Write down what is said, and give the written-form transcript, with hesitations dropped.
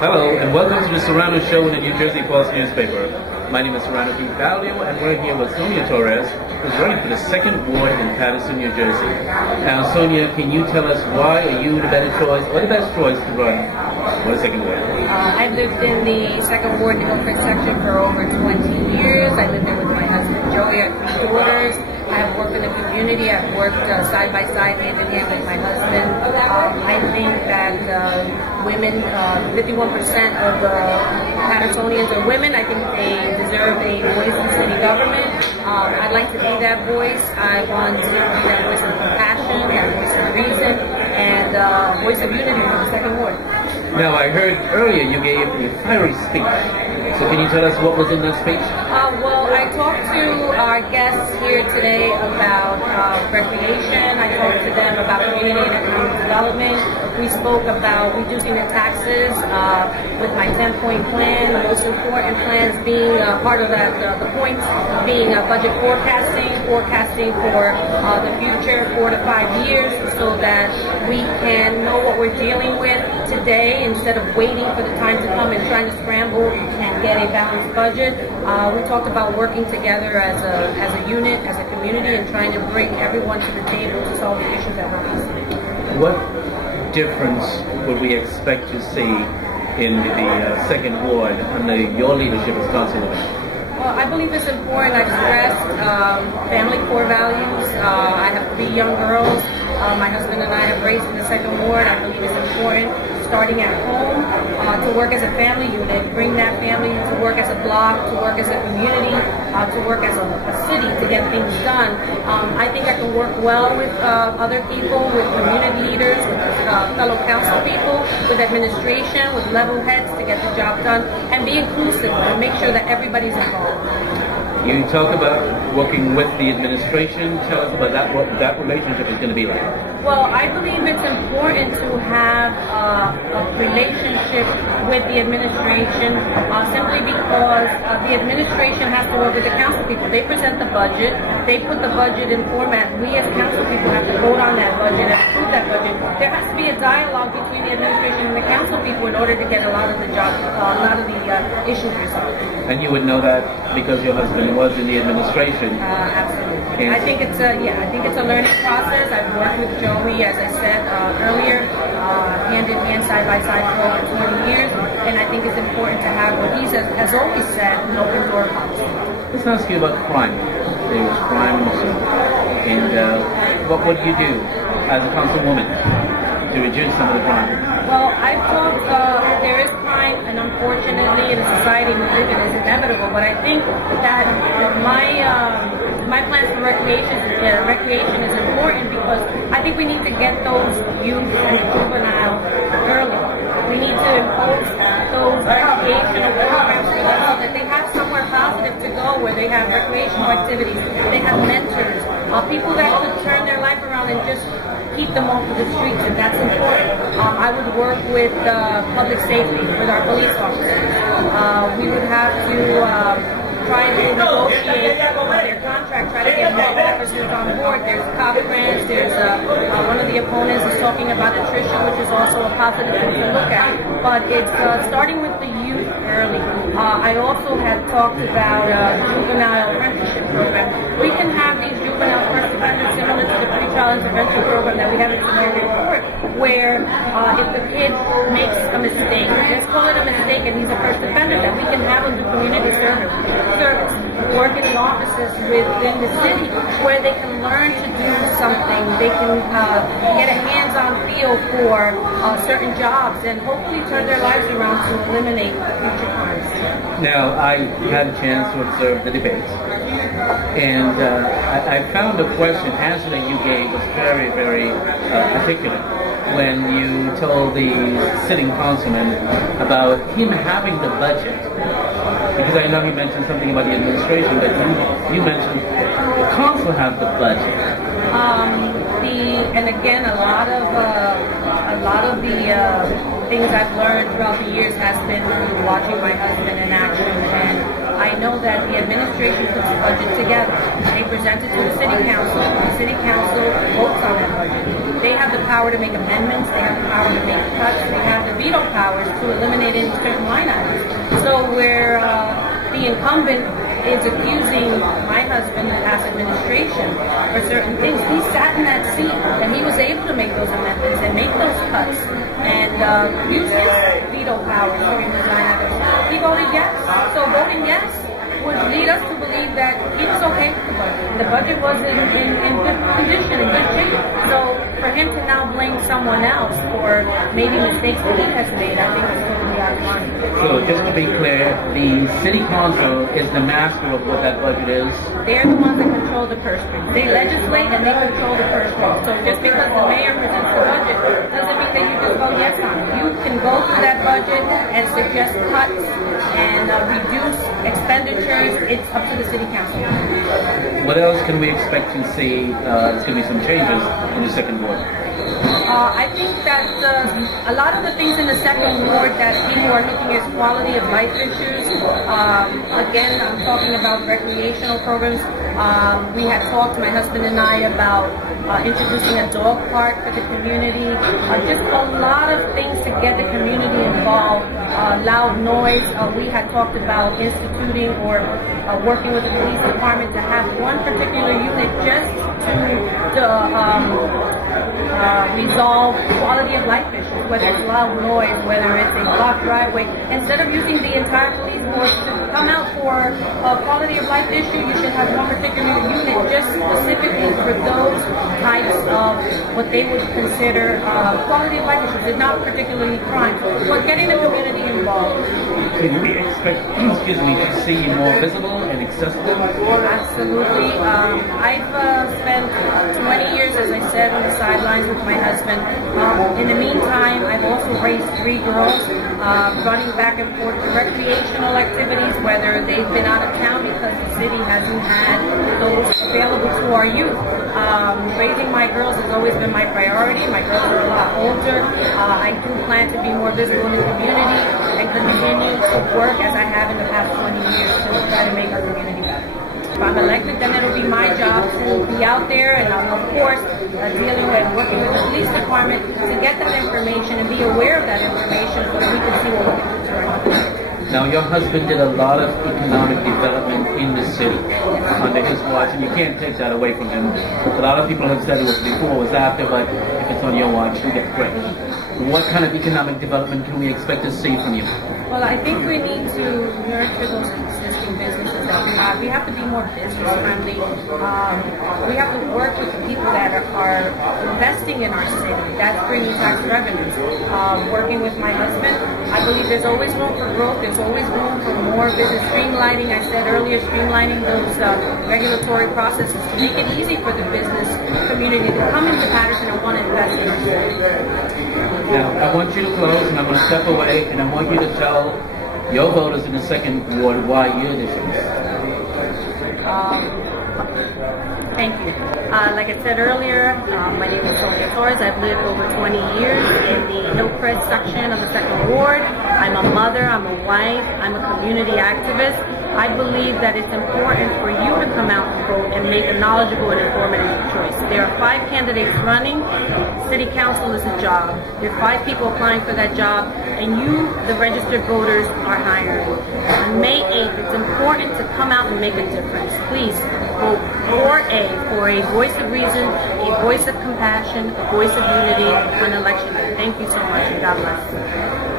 Hello, and welcome to the Serrano Show in the New Jersey Post newspaper. My name is Serrano P. Valio, and we're here with Sonia Torres, who's running for the 2nd Ward in Paterson, New Jersey. Now, Sonia, can you tell us why are you the better choice, or the best choice to run for the 2nd Ward? I've lived in the 2nd Ward, the Hillcrest section, for over 20 years. I lived there with my husband, Joey. I have 3 daughters. I have worked in the community. I've worked side by side, hand in hand with my husband. I think that women, 51% of Pattersonians are women. I think they deserve a voice in city government. I'd like to be that voice. I want to be that voice of compassion, that voice of reason, and voice of unity for the 2nd Ward. Now, I heard earlier you gave a fiery speech. So can you tell us what was in that speech? Well, I talked to our guests here today about recreation. I talked to them about community and economic development. We spoke about reducing the taxes with my 10-point plan. The most important plans being part of that, the points being budget forecasting for the future 4 to 5 years, so that we can know what we're dealing with today instead of waiting for the time to come and trying to scramble and get a balanced budget. We talked about working together as a unit, as a community, and trying to bring everyone to the table to solve the issues that we're facing. What difference would we expect to see in the 2nd Ward under your leadership as councilwoman? Well, I believe it's important. I've stressed family core values. I have 3 young girls. My husband and I have raised in the 2nd Ward. I believe it's important, starting at home, to work as a family unit, bring that family to work as a block, to work as a community, to work as a city to get things done. I think I can work well with other people, with community leaders, with fellow council people, with administration, with level heads to get the job done, and be inclusive and make sure that everybody's involved. You talk about working with the administration. Tell us about that, what that relationship is going to be like. Well, I believe it's important to have a relationship with the administration simply because the administration has to work with the council people. They present the budget. They put the budget in format. We as council people have to vote on that budget and approve that budget. There has to be a dialogue between the administration and the council people in order to get a lot of the issues resolved. And you would know that because your husband was in the administration. Absolutely. I think it's a learning process. I've worked with Joey, as I said earlier, hand in hand, side by side for over 20 years, and I think it's important to have what he has always said, an open door policy. Let's ask you about crime. There was crime in the city, and what would you do as a councilwoman to reduce some of the crime? Well, I've talked, there is crime, and unfortunately in the society we live in is inevitable, but I think that my plans for recreation is important because I think we need to get those youth and juvenile early. We need to impose those recreational programs for them so that they have somewhere positive to go, where they have recreational activities, they have mentors, people that could turn their life around and just keep them off of the streets, and that's important. I would work with public safety, with our police officers. We would have to try to negotiate their contract, try to get more officers on board. There's cop grants, there's one of the opponents is talking about attrition, which is also a positive thing to look at. But it's starting with the youth early. I also had talked about juvenile apprenticeship program. We can have these juvenile first offenders similar to the pretrial intervention program that we have in Superior Court, where if the kid makes a mistake, let's call it a mistake, and he's a first offender, that we can have him do community service, work in the offices within the city where they can learn to do something, they can get a hands-on feel for certain jobs, and hopefully turn their lives around to eliminate future crimes. Now, I had a chance to observe the debates, and I found the answer that you gave was very, very articulate when you told the sitting councilman about him having the budget. Because I know he mentioned something about the administration, but you mentioned the council has the budget. And again, a lot of the things I've learned throughout the years has been through watching my husband in action, and I know that the administration puts the budget together. They present it to the city council votes on that budget. they have the power to make amendments, they have the power to make cuts, they have the veto powers to eliminate any certain line items. So where the incumbent is accusing my husband in the past administration for certain things, he sat in that seat and he was able to make those amendments and make those cuts and use his veto powers to remove line items. He voted yes. So voting yes would lead us to believe that he was okay with the budget. The budget was in good condition, in good shape. So for him to now blame someone else for maybe mistakes that he has made, I think is totally out of line. So just to be clear, the city council is the master of what that budget is? They're the ones that control the purse strings. They legislate and they control the purse strings. So just because the mayor presents the budget doesn't mean that you just go yes on it. You can go through that budget and suggest cuts and reduce expenditures. It's up to the city council. What else can we expect to see? There's going to be some changes in the second ward. I think that a lot of the things in the second ward that people are looking at quality of life issues. Again, I'm talking about recreational programs. We had talked, my husband and I, about introducing a dog park for the community. Just a lot of things to get the community involved. Loud noise. We had talked about instituting or working with the police department to have one particular unit just to resolve quality of life issues, whether it's loud noise, whether it's a blocked driveway. Instead of using the entire police force to come out for a quality of life issue, you should have one particular unit just specifically for those types of what they would consider quality of life issues, and not particularly crime. But getting the community involved. Can we expect, to see you more visible and accessible? Absolutely. I've spent 20 years, as I said, on the sidelines with my husband. In the meantime, I've also raised 3 girls, running back and forth to recreational activities, whether they've been out of town because the city hasn't had those available to our youth. Raising my girls has always been my priority. My girls are a lot older. I do plan to be more visible in the community and continue to work as I have in the past 20 years to try to make our community better. If I'm elected, then it'll be my job to be out there and of course dealing with working with the police department to get that information and be aware of that information so that we can see what we can do to our community. Now, your husband did a lot of economic development in the city under his watch, and you can't take that away from him. A lot of people have said it was before, it was after, but if it's on your watch, you get credit. What kind of economic development can we expect to see from you? Well, I think we need to nurture those existing businesses that we have. We have to be more business friendly. We have to work with the people that are investing in our city. That's bringing tax revenues. Working with my husband, I believe there's always room for growth. There's always room for more business streamlining. I said earlier, streamlining those regulatory processes to make it easy for the business community to come into Paterson and want to invest in our city. Now, I want you to close, and I'm going to step away, and I want you to tell your voters in the second ward why you're the choice. Thank you. Like I said earlier, my name is Sonia Torres. I've lived over 20 years in the Hillcrest section of the second ward. I'm a mother, I'm a wife, I'm a community activist. I believe that it's important for you to come out and vote and make a knowledgeable and informative choice. There are 5 candidates running. City council is a job. There are 5 people applying for that job, and you, the registered voters, are hired. On May 8th, it's important to come out and make a difference. Please vote for a voice of reason, a voice of compassion, a voice of unity on election day. Thank you so much, and God bless.